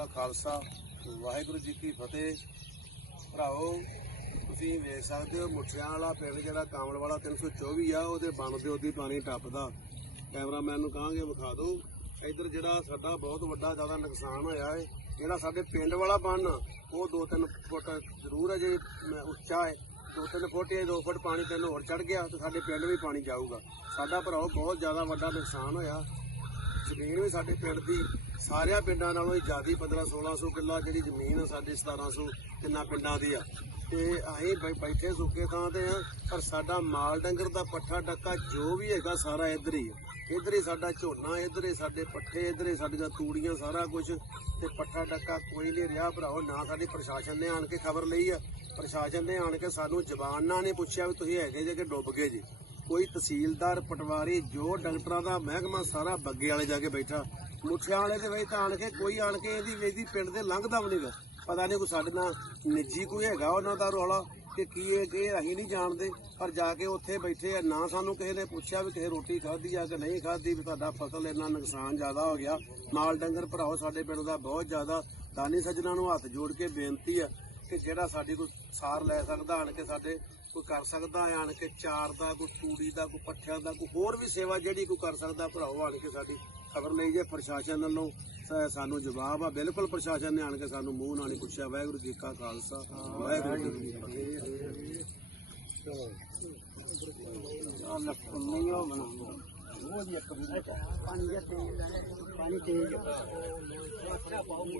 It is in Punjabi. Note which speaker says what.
Speaker 1: ਕਾ ਖਾਲਸਾ, ਵਾਹਿਗੁਰੂ ਜੀ ਕੀ ਫਤਿਹ। ਭਰਾਓ ਤੁਸੀਂ ਵੇਖ ਸਕਦੇ ਹੋ ਮੁੱਠਿਆਂ ਵਾਲਾ ਪਿੰਡ ਜਿਹੜਾ ਕਾਮਲ ਵਾਲਾ 324 ਆ, ਉਹਦੇ ਬਣਦੇ ਉਹਦੀ ਪਾਣੀ ਟੱਪਦਾ। ਕੈਮਰਾਮੈਨ ਨੂੰ ਕਹਾਂਗੇ ਵਿਖਾ ਦਿਓ। ਇੱਧਰ ਜਿਹੜਾ ਸਾਡਾ ਬਹੁਤ ਵੱਡਾ ਜ਼ਿਆਦਾ ਨੁਕਸਾਨ ਹੋਇਆ ਹੈ ਜਿਹੜਾ ਸਾਡੇ ਪਿੰਡ ਵਾਲਾ ਬੰਨ, ਉਹ 2-3 ਫੁੱਟ ਜ਼ਰੂਰ ਹੈ ਜੇ ਉੱਚਾ ਹੈ 2-3 ਫੁੱਟ ਜਾਂ 2 ਫੁੱਟ ਪਾਣੀ ਤੈਨੂੰ ਹੋਰ ਚੜ ਗਿਆ ਤੇ ਸਾਡੇ ਪਿੰਡ ਵੀ ਪਾਣੀ ਜਾਊਗਾ। ਸਾਡਾ ਭਰਾਓ ਬਹੁਤ ਜ਼ਿਆਦਾ ਵੱਡਾ ਨੁਕਸਾਨ ਹੋਇਆ। ਜ਼ਮੀਨ ਵੀ ਸਾਡੇ ਪਿੰਡ ਦੀ, ਸਾਰਿਆਂ ਪਿੰਡਾਂ ਨਾਲੋਂ ਹੀ ਜ਼ਿਆਦੀ 15 1600 ਕਿੱਲਾ ਜਿਹੜੀ ਜ਼ਮੀਨ ਆ ਸਾਡੀ 1700 ਕਿੰਨਾ ਪਿੰਡਾਂ ਦੀ ਆ। ਤੇ ਅਸੀਂ ਬੈ- ਬੈਠੇ ਸੁੱਕੇ ਥਾਂ ਤੇ ਆ, ਪਰ ਸਾਡਾ ਮਾਲ ਡੰਗਰ ਦਾ ਪੱਠਾ ਡੱਕਾ ਜੋ ਵੀ ਹੈਗਾ ਸਾਰਾ ਇੱਧਰ ਹੀ ਆ। ਇੱਧਰ ਹੀ ਸਾਡਾ ਝੋਨਾ, ਇੱਧਰ ਹੀ ਸਾਡੇ ਪੱਠੇ, ਇੱਧਰ ਹੀ ਸਾਡੀਆਂ ਤੂੜੀਆਂ, ਸਾਰਾ ਕੁਝ ਤੇ ਪੱਠਾ ਡੱਕਾ ਕੋਈ ਨਹੀਂ ਰਿਹਾ ਭਰਾਓ ਨਾ ਸਾਡੀ ਪ੍ਰਸ਼ਾਸਨ ਨੇ ਆਣ ਕੇ ਖਬਰ ਲਈ ਆ। ਪ੍ਰਸ਼ਾਸਨ ਨੇ ਆਣ ਕੇ ਸਾਨੂੰ ਜ਼ਬਾਨ ਨਾਲ ਨਹੀਂ ਪੁੱਛਿਆ ਵੀ ਤੁਸੀਂ ਹੈਗੇ ਜੇ ਕਿ ਡੁੱਬ ਗਏ ਜੀ। ਕੋਈ ਤਹਿਸੀਲਦਾਰ, ਪਟਵਾਰੀ, ਜੋ ਡਾਕਟਰਾਂ ਦਾ ਮਹਿਕਮਾ ਸਾਰਾ ਬੱਗੇ ਵਾਲੇ ਜਾ ਕੇ ਬੈਠਾ। ਮੁੱਠਿਆਂ ਵਾਲੇ ਦੇ ਵਿੱਚ ਆਣ ਕੇ ਕੋਈ ਆਣ ਕੇ ਇਹਦੀ ਇਹਦੀ ਪਿੰਡ ਦੇ ਲੰਘਦਾ ਵੀ ਨਹੀਂਗਾ ਪਤਾ ਨਹੀਂ ਕੋਈ ਸਾਡੇ ਨਾਲ ਨਿੱਜੀ ਕੋਈ ਹੈਗਾ ਉਹਨਾਂ ਦਾ ਰੌਲਾ ਕਿ ਕੀ ਇਹ, ਕਿ ਅਸੀਂ ਨਹੀਂ ਜਾਣਦੇ। ਪਰ ਜਾ ਕੇ ਉੱਥੇ ਬੈਠੇ ਆ, ਨਾ ਸਾਨੂੰ ਕਿਸੇ ਨੇ ਪੁੱਛਿਆ ਵੀ ਕਿਸੇ ਰੋਟੀ ਖਾਧੀ ਆ ਕਿ ਨਹੀਂ ਖਾਧੀ, ਵੀ ਤੁਹਾਡਾ ਫਸਲ ਇੰਨਾ ਨੁਕਸਾਨ ਜ਼ਿਆਦਾ ਹੋ ਗਿਆ। ਮਾਲ ਡੰਗਰ ਭਰਾਓ, ਸਾਡੇ ਪਿੰਡ ਦਾ ਬਹੁਤ ਜ਼ਿਆਦਾ। ਦਾਨੀ ਸੱਜਣਾ ਨੂੰ ਹੱਥ ਜੋੜ ਕੇ ਬੇਨਤੀ ਆ ਕਿ ਜਿਹੜਾ ਸਾਡੀ ਕੋਈ ਸਾਰ ਲੈ ਸਕਦਾ ਆਣ ਕੇ ਸਾਡੇ ਕੋਈ ਕਰ ਸਕਦਾ ਹੈ ਆਣ ਕੇ ਚਾਰ ਦਾ ਕੋਈ ਤੂੜੀ ਦਾ ਕੋਈ ਪੱਠਿਆਂ ਦਾ ਕੋਈ ਹੋਰ ਵੀ ਸੇਵਾ ਜਿਹੜੀ ਕੋਈ ਕਰ ਸਕਦਾ ਭਰਾਓ ਆਣ ਕੇ ਸਾਡੀ ਖਬਰ ਲਈ ਜੇ ਪ੍ਰਸ਼ਾਸਨ ਵੱਲੋਂ ਸਾਨੂੰ ਜਵਾਬ ਆ। ਬਿਲਕੁਲ ਪ੍ਰਸ਼ਾਸਨ ਨੇ ਆਣ ਕੇ ਸਾਨੂੰ ਮੂੰਹ ਨਾਲ ਨਹੀਂ ਪੁੱਛਿਆ ਵਾਹਿਗੁਰੂ ਜੀ ਕਾ ਖਾਲਸਾ ਵਾਹਿਗੁਰੂ ਜੀ ਕੀ ਫਤਿਹ।
Speaker 2: ਨਹੀਂ ਉਹ ਜੀ ਇੱਕ ਪਾਣੀ ਤੇਜ਼ ਪਾਣੀ ਤੇਜ਼